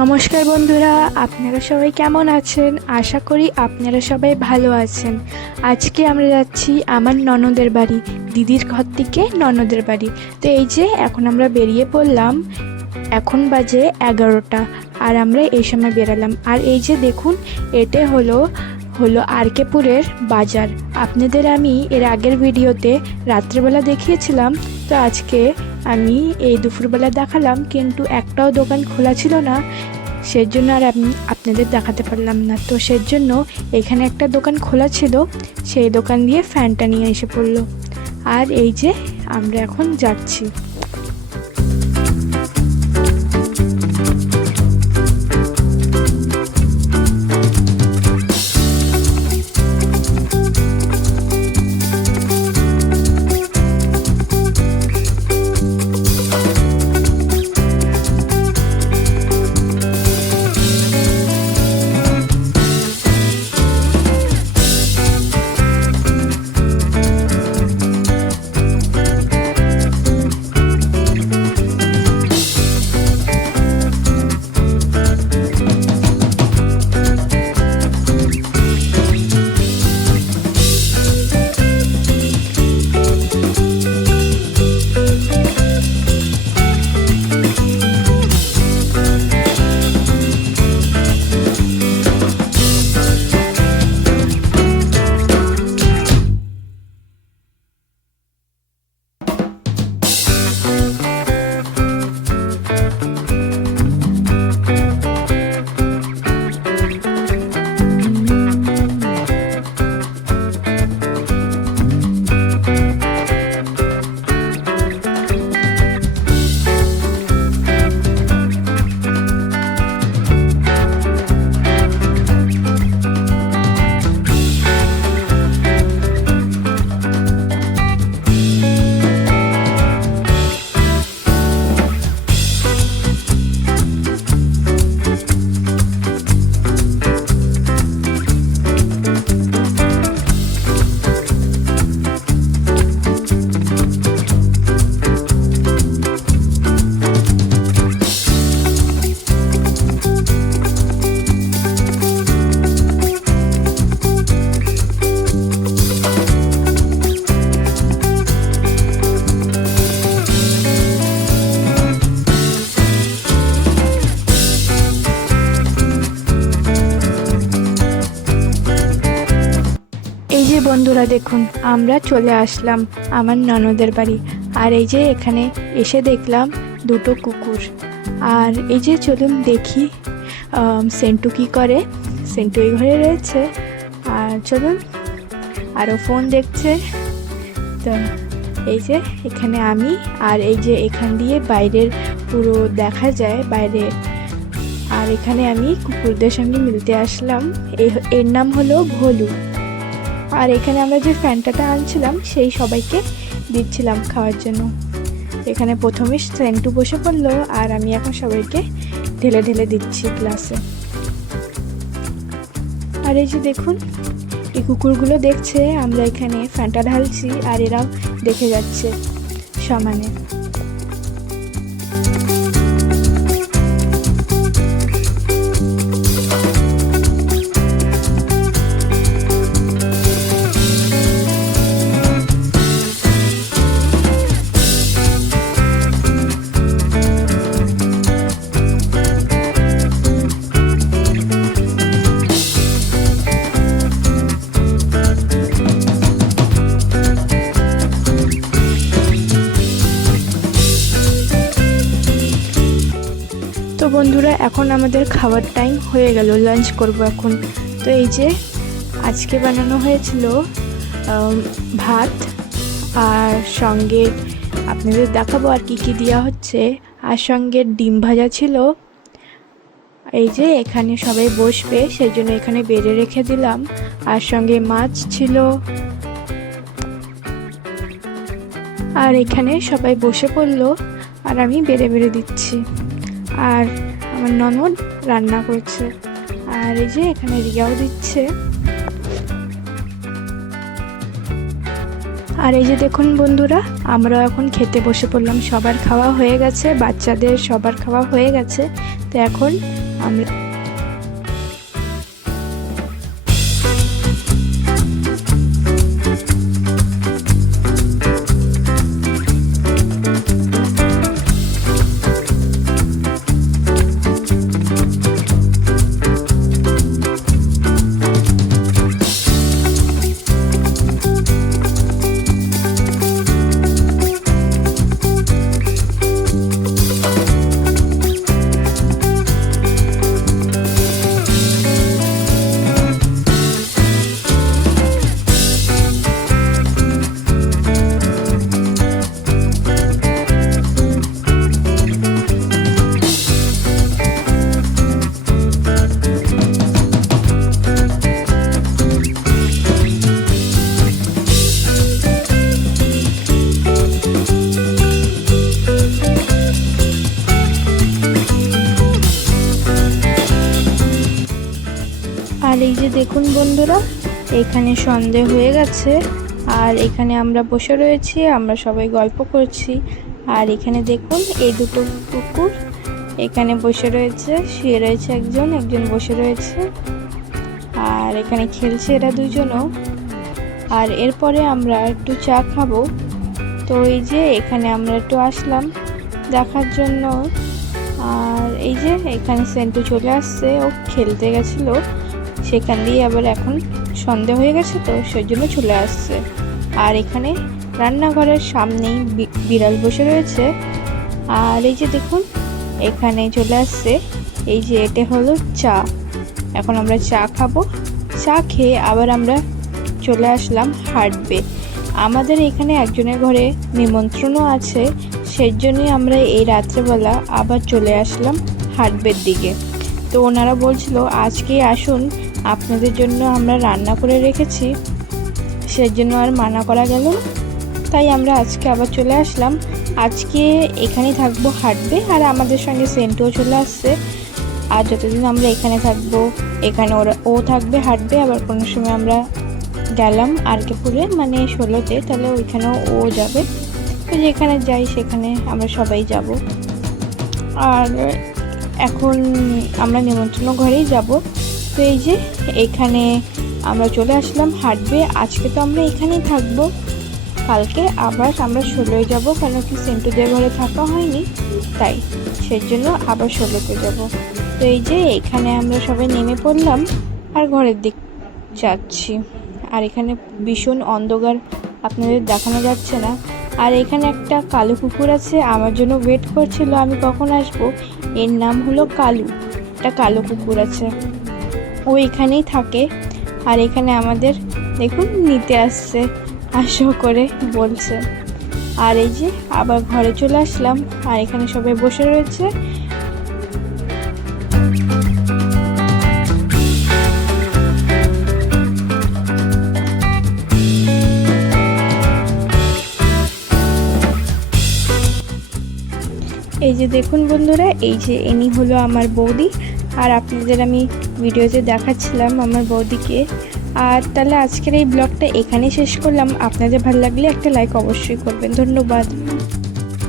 নমস্কার বন্ধুরা, আপনারা সবাই কেমন আছেন? আশা করি আপনারা সবাই ভালো আছেন। আজকে আমরা যাচ্ছি আমার ননদের বাড়ি, দিদির ঘর থেকে ননদের বাড়ি। তো এই যে, এখন আমরা বেরিয়ে পড়লাম, এখন বাজে এগারোটা, আর আমরা এই সময় বেরালাম। আর এই যে দেখুন, এটা হলো হলো আরকেপুরের বাজার। আপনাদের আমি এর আগের ভিডিওতে রাত্রেবেলা দেখিয়েছিলাম, তো আজকে আমি এই দুপুরবেলা দেখালাম, কিন্তু একটাও দোকান খোলা ছিল না। সেজন্য আর আমি আপনাদের দেখাতে পারলাম না। তো সেজন্য এখানে একটা দোকান খোলা ছিল, সেই দোকান দিয়ে ফ্যানটা নিয়ে এসে পড়ল। আর এই যে, আমরা এখন যাচ্ছি। বন্ধুরা দেখুন, আমরা চলে আসলাম আমার ননদের বাড়ি। আর এই যে এখানে এসে দেখলাম দুটো কুকুর। আর এই যে চলুন দেখি সেন্টু কি করে? সেন্টু এই ঘরে রয়েছে। আর চলুন আরও ফোন দেখছে। তো এই যে এখানে আমি, আর এই যে এখান দিয়ে বাইরের পুরো দেখা যায় বাইরে। আর এখানে আমি কুকুরদের সঙ্গে মিলতে আসলাম। এর নাম হলো ভোলু। আর এখানে আমরা যে ফ্যানটাটা আনছিলাম, সেই সবাইকে দিচ্ছিলাম খাওয়ার জন্য। এখানে প্রথমে সেন্টু বসে পড়ল আর আমি এখন সবাইকে ঢেলে ঢেলে দিচ্ছি গ্লাসে। আর এই যে দেখুন, এই কুকুরগুলো দেখছে, আমরা এখানে ফ্যানটা ঢালছি আর এরাও দেখে যাচ্ছে সমানে। বন্ধুরা, এখন আমাদের খাবার টাইম হয়ে গেল লাঞ্চ করব এখন। তো এই যে আজকে বানানো হয়েছিল ভাত, আর সঙ্গে আপনাদের দেখাবো আর কি কি দেওয়া হচ্ছে। আর সঙ্গে ডিম ভাজা ছিল। এই যে এখানে সবাই বসবে, সেই জন্য এখানে বেড়ে রেখে দিলাম। আর সঙ্গে মাছ ছিল। আর এখানে সবাই বসে পড়ল, আর আমি বেড়ে বেড়ে দিচ্ছি। আর আমার ননদ রান্না করছে। আর এই যে এখানে রিয়াও দিচ্ছে। আর এই যে দেখুন বন্ধুরা আমরা এখন খেতে বসে পড়লাম। সবার খাওয়া হয়ে গেছে, বাচ্চাদের সবার খাওয়া হয়ে গেছে। তো এখন আমরা আর এই যে দেখুন বন্ধুরা, এখানে সন্ধে হয়ে গেছে, আর এখানে আমরা বসে রয়েছি, আমরা সবাই গল্প করছি, আর এখানে দেখুন এই দুটো কুকুর এখানে বসে রয়েছে, শুয়ে রয়েছে একজন একজন বসে রয়েছে, আর এখানে খেলছে এরা দুজনও, আর এরপরে আমরা একটু চা খাব। তো এই যে এখানে আমরা একটু আসলাম দেখার জন্য, আর এই যে এখানে সেন্টু চলে আসছে, ও খেলতে গেছিল সেখান দিয়ে আবার এখন সন্ধে হয়ে গেছে তো, সেই জন্য চলে আসছে। আর এখানে রান্নাঘরের সামনেই বিড়াল বসে রয়েছে। আর এই যে দেখুন, এখানে চলে আসছে। এই যে এটা হলো চা। এখন আমরা চা খাব। চা খেয়ে আবার আমরা চলে আসলাম হাঁটবে। আমাদের এখানে একজনের ঘরে নিমন্ত্রণও আছে। সেই জন্যই আমরা এই রাত্রেবেলা আবার চলে আসলাম হাটবের দিকে। তো ওনারা বলছিল আজকে আসুন আপনাদের জন্য আমরা রান্না করে রেখেছি। সেই জন্য আর মানা করা গেল তাই আমরা আজকে আবার চলে আসলাম। আজকে এখানেই থাকব হাঁটবে আর আমাদের সঙ্গে সেন্টও চলে আসছে। আর যতদিন আমরা এখানে থাকব, এখানে ওরা, ও থাকবে হাঁটবে, আবার কোনো সময় আমরা গেলাম আরকেপুরে মানে ষোলোতে, তাহলে ওইখানেও ও যাবে। তো যেখানে যাই সেখানে আমরা সবাই যাব। আর এখন আমরা নিমন্ত্রণ ঘরেই যাব। তো এই যে, এখানে আমরা চলে আসলাম হাঁটবে। আজকে তো আমরা এখানেই থাকব। কালকে আবার আমরা ষোলোয় যাব কেন কি সেন্টুদের ঘরে থাকা হয়নি। তাই সেই জন্য আবার ষোলোতে যাব। তো এই যে, এখানে আমরা সবাই নেমে পড়লাম আর ঘরের দিক যাচ্ছি। আর এখানে ভীষণ অন্ধকার, আপনাদের দেখানো যাচ্ছে না। আর এখানে একটা কালো কুকুর আছে, আমার জন্য ওয়েট করছিল, আমি কখন আসব? এর নাম হলো কালু। একটা কালো কুকুর আছে। ও এখানেই থাকে। আর এখানে আমাদের, দেখুন, নিতে আসছে। আসো করে বলছে। আর এই যে, আবার ঘরে চলে আসলাম। আর এখানে সবাই বসে রয়েছে। এই যে দেখুন বন্ধুরা, এই যে এনি হলো আমার বৌদি। আর আপনাদের আমি ভিডিওতে দেখাচ্ছিলাম আমার বৌদিকে। আর তাহলে আজকের এই ব্লগটা এখানেই শেষ করলাম। আপনাদের ভালো লাগলে একটা লাইক অবশ্যই করবেন। ধন্যবাদ।